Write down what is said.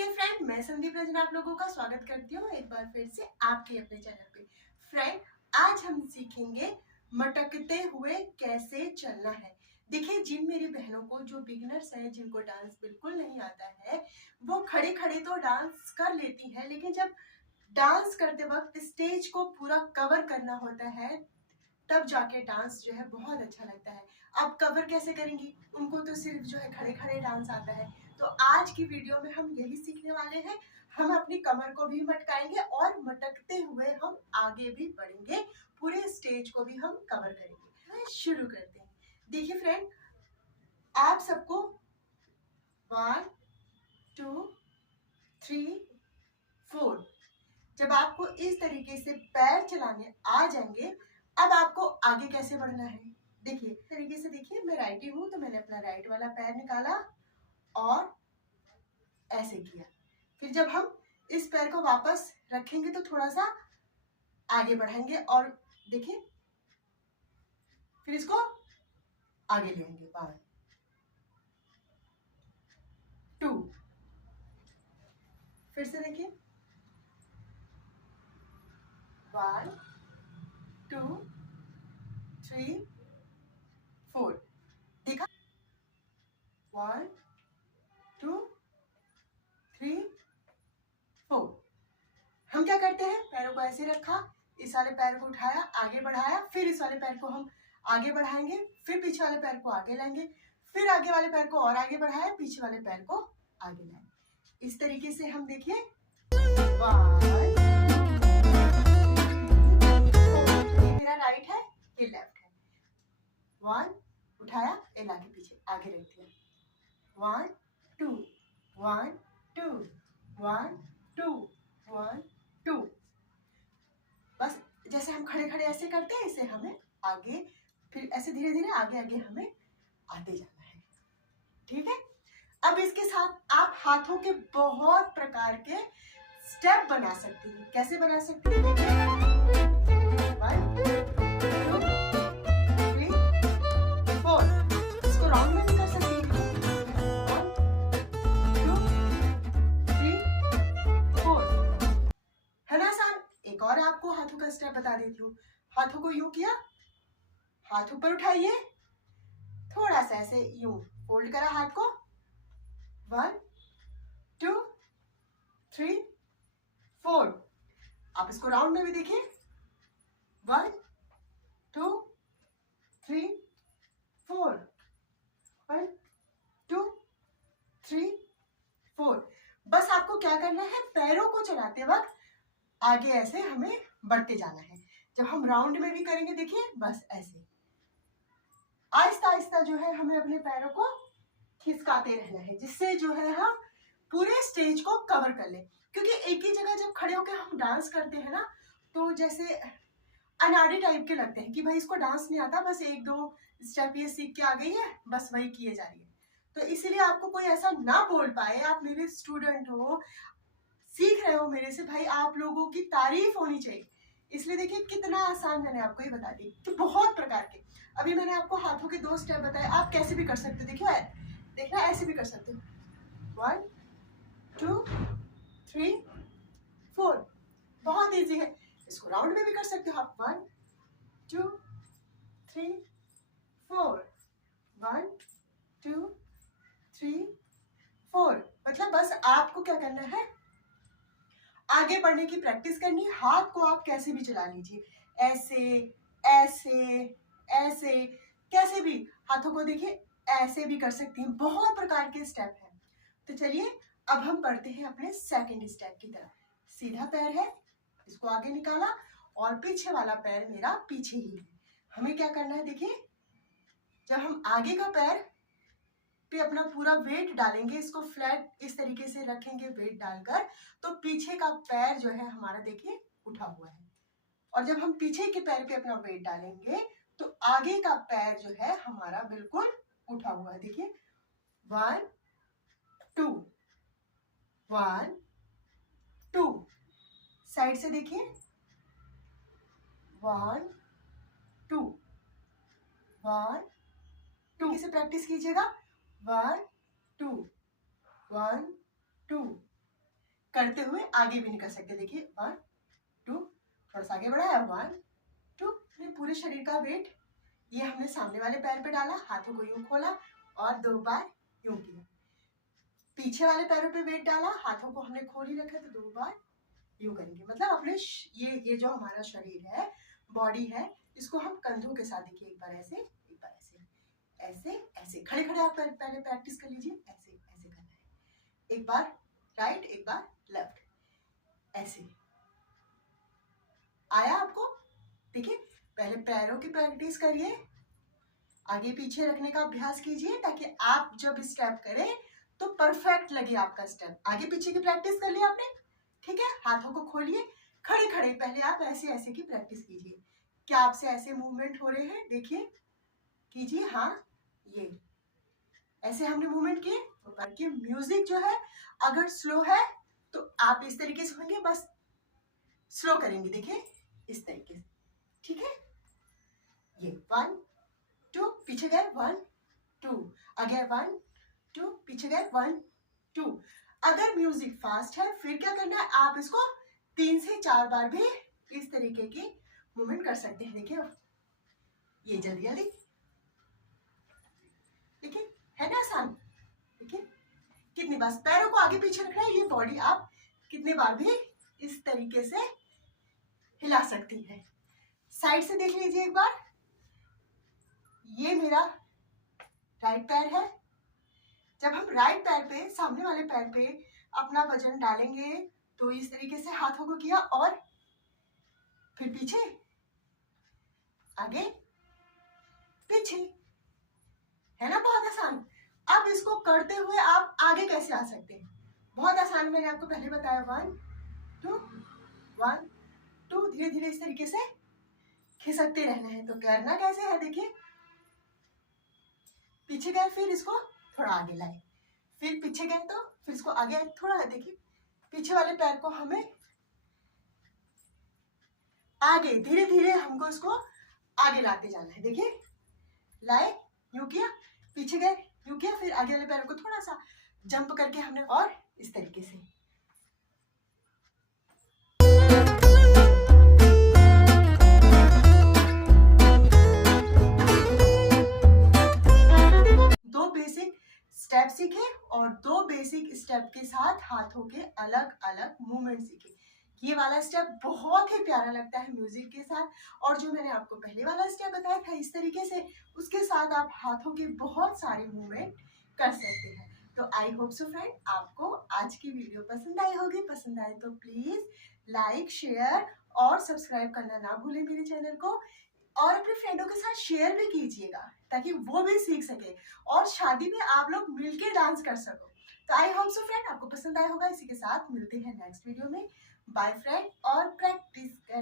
Dear friend, मैं संदीप रंजन आप लोगों का स्वागत करती हूँ एक बार फिर से आपके अपने चैनल पे। फ्रेंड, आज हम सीखेंगे मटकते हुए कैसे चलना है। देखिए, जिन मेरी बहनों को जो बिगिनर्स हैं, जिनको डांस बिल्कुल नहीं आता है, वो खड़े खड़े तो डांस कर लेती हैं, लेकिन जब डांस करते वक्त स्टेज को पूरा कवर करना होता है तब जाके डांस जो है बहुत अच्छा लगता है। आप कवर कैसे करेंगी? उनको तो सिर्फ जो है खड़े खड़े डांस आता है। तो आज की वीडियो में हम यही सीखने वाले हैं। हम अपनी कमर को भी मटकाएंगे और मटकते हुए हम आगे भी बढ़ेंगे, पूरे स्टेज को भी हम कवर करेंगे। शुरू करते हैं। देखिए फ्रेंड, आप सबको 1 2 3 4 जब आपको इस तरीके से पैर चलाने आ जाएंगे, अब आपको आगे कैसे बढ़ना है। देखिए तरीके से, देखिए मैं राइटी हूं तो मैंने अपना राइट वाला पैर निकाला और ऐसे किया। फिर जब हम इस पैर को वापस रखेंगे तो थोड़ा सा आगे बढ़ाएंगे और देखिए फिर इसको आगे लेंगे। 1 2 फिर से देखिए 1 2 3 4 देखा। 1 2 3 4 हम क्या करते हैं, पैरों को ऐसे रखा, इस वाले पैर को उठाया, आगे बढ़ाया, फिर इस वाले पैर को हम आगे बढ़ाएंगे, फिर पीछे वाले पैर को आगे लाएंगे, फिर आगे वाले पैर को और आगे बढ़ाया, पीछे वाले पैर को आगे लाएंगे। इस तरीके से हम देखिए 1 मेरा राइट है, ये लेफ्ट है। 1 उठाया, ये लाके पीछे आगे रख दिया। 1 2 1 2 1 2 1 2। बस जैसे हम खड़े खड़े ऐसे करते हैं, इसे हमें आगे, फिर ऐसे धीरे धीरे आगे आगे हमें आते जाना है। ठीक है। अब इसके साथ आप हाथों के बहुत प्रकार के स्टेप बना सकती हैं। कैसे बना सकती हैं? 1 2 3 4 इसको राउंड में भी कर सकती हैं। 1 2 3 4 है ना आसान। एक और आपको हाथों का स्टेप बता देती हूँ। हाथों को यूं किया, हाथ ऊपर उठाइए, थोड़ा सा ऐसे यूं फोल्ड करा हाथ को। 1 2 3 4 आप इसको राउंड में भी देखिए। 1 2 3 4 1 2 3 4 बस आपको क्या करना है, पैरों को चलाते वक्त आगे ऐसे हमें बढ़ते जाना है। जब हम राउंड में भी करेंगे, देखिए बस ऐसे आहिस्ता आहिस्ता जो है हमें अपने पैरों को खिसकाते रहना है, जिससे जो है हम पूरे स्टेज को कवर कर ले। क्योंकि एक ही जगह जब खड़े होकर हम डांस करते हैं ना, तो जैसे अनाड़ी टाइप के लगते हैं कि भाई इसको डांस नहीं आता, बस 1-2 स्टेप ये सीख के आ गई है, बस वही किए जा रही है। तो इसीलिए आपको कोई ऐसा ना बोल पाए, आप मेरे स्टूडेंट हो, सीख रहे हो मेरे से, भाई आप लोगों की तारीफ होनी चाहिए। इसलिए देखिए कितना आसान मैंने आपको ये बता दी कि बहुत प्रकार के। अभी मैंने आपको हाथों के 2 स्टेप बताए, आप कैसे भी कर सकते हो। देखिए देखना, ऐसे भी कर सकते हो। 1 2 3 4 बहुत इजी है। इसको राउंड में भी कर सकते हो आप। 1 2 3 4 1 2 3 4 मतलब बस आपको क्या करना है, आगे बढ़ने की प्रैक्टिस करनी है। हाथ को आप कैसे भी चला लीजिए, ऐसे ऐसे ऐसे, कैसे भी हाथों को देखिए, ऐसे भी कर सकती हैं। बहुत प्रकार के स्टेप हैं। तो चलिए अब हम बढ़ते हैं अपने सेकंड स्टेप की तरफ। सीधा पैर है, इसको आगे निकाला और पीछे वाला पैर मेरा पीछे ही है। हमें क्या करना है, देखिए जब हम आगे का पैर पे अपना पूरा वेट डालेंगे, इसको फ्लैट इस तरीके से रखेंगे वेट डालकर, तो पीछे का पैर जो है हमारा देखिए उठा हुआ है। और जब हम पीछे के पैर पे अपना वेट डालेंगे तो आगे का पैर जो है हमारा बिल्कुल उठा हुआ है। देखिए 1 2 1 2 साइड से देखिए 1 2 1 2 से प्रैक्टिस कीजिएगा। 1 2 1 2 करते हुए आगे भी निकल सकते हैं। देखिए 1 2, थोड़ा सा आगे बढ़ाया 1 2, पूरे शरीर का वेट ये हमने सामने वाले पैर पे डाला, हाथों को यूं खोला और 2 बार यूं किया। पीछे वाले पैरों पे वेट डाला, हाथों को हमने खोल ही रखा तो 2 बार यूं करेंगे। मतलब अपने ये जो हमारा शरीर है, बॉडी है, इसको हम कंधों के साथ, देखिए एक बार ऐसे, एक बार ऐसे, ऐसे ऐसे खड़े खड़े आप पहले प्रैक्टिस कर लीजिए। ऐसे ऐसे करना है, एक बार राइट एक बार लेफ्ट, ऐसे आया आपको? देखिए पहले पैरों की प्रैक्टिस करिए, आगे पीछे रखने का अभ्यास कीजिए ताकि आप जब स्टेप करें तो परफेक्ट लगे आपका स्टेप। आगे पीछे की प्रैक्टिस कर ली आपने, ठीक है? हाथों को खोलिए, खड़े खड़े पहले आप ऐसे ऐसे की प्रैक्टिस कीजिए। क्या आपसे ऐसे मूवमेंट हो रहे हैं? देखिए, कीजिए, हाँ, ये ऐसे हमने मूवमेंट किए। तो म्यूजिक जो है अगर स्लो है तो आप इस तरीके से होंगे, बस स्लो करेंगे, देखिए इस तरीके से, ठीक है? ये 1 2, पीछे गए 1 2, आगे 1 2, पीछे गए 1 2। अगर म्यूजिक फास्ट है फिर क्या करना है, आप इसको 3 से 4 बार भी इस तरीके की मूवमेंट कर सकते हैं। देखिए ये जल्दी जल्दी, देखिए है ना आसान? देखिए कितनी बार पैरों को आगे पीछे रखना है, ये बॉडी आप कितने बार भी इस तरीके से हिला सकती है। साइड से देख लीजिए एक बार, ये मेरा राइट पैर है। जब हम राइट पैर पे, सामने वाले पैर पे अपना वजन डालेंगे तो इस तरीके से हाथों को किया और फिर पीछे, आगे पीछे, है ना? बहुत आसान। अब इसको करते हुए आप आगे कैसे आ सकते हैं? बहुत आसान, मैंने आपको पहले बताया 1 2 1 2, धीरे धीरे इस तरीके से खिसकते रहना है। तो करना कैसे है, देखिए पीछे गए फिर इसको थोड़ा आगे लाए, फिर पीछे गए तो फिर इसको आगे थोड़ा, देखिए पीछे वाले पैर को हमें आगे धीरे धीरे हमको इसको आगे लाते जाना है। देखिए लाए, यूं किया, पीछे गए, यूं किया, फिर आगे वाले पैर को थोड़ा सा जंप करके हमने और इस तरीके से। दो बेसिक स्टेप सीखे और 2 बेसिक स्टेप के साथ हाथों के अलग अलग मूवमेंट सीखे। ये वाला स्टेप बहुत ही प्यारा लगता है म्यूजिक के साथ, और जो मैंने आपको पहले वाला स्टेप बताया था इस तरीके से, उसके साथ आप हाथों के बहुत सारे मूवमेंट कर सकते हैं। तो आई होप सो फ्रेंड आपको आज की वीडियो पसंद आई होगी। पसंद आए तो प्लीज लाइक शेयर और सब्सक्राइब करना ना भूलें मेरे चैनल को, और अपने फ्रेंडों के साथ शेयर भी कीजिएगा ताकि वो भी सीख सके और शादी में आप लोग मिलके डांस कर सको। तो आई होप सो फ्रेंड आपको पसंद आया होगा। इसी के साथ मिलते हैं नेक्स्ट वीडियो में। बाय फ्रेंड, और प्रैक्टिस कर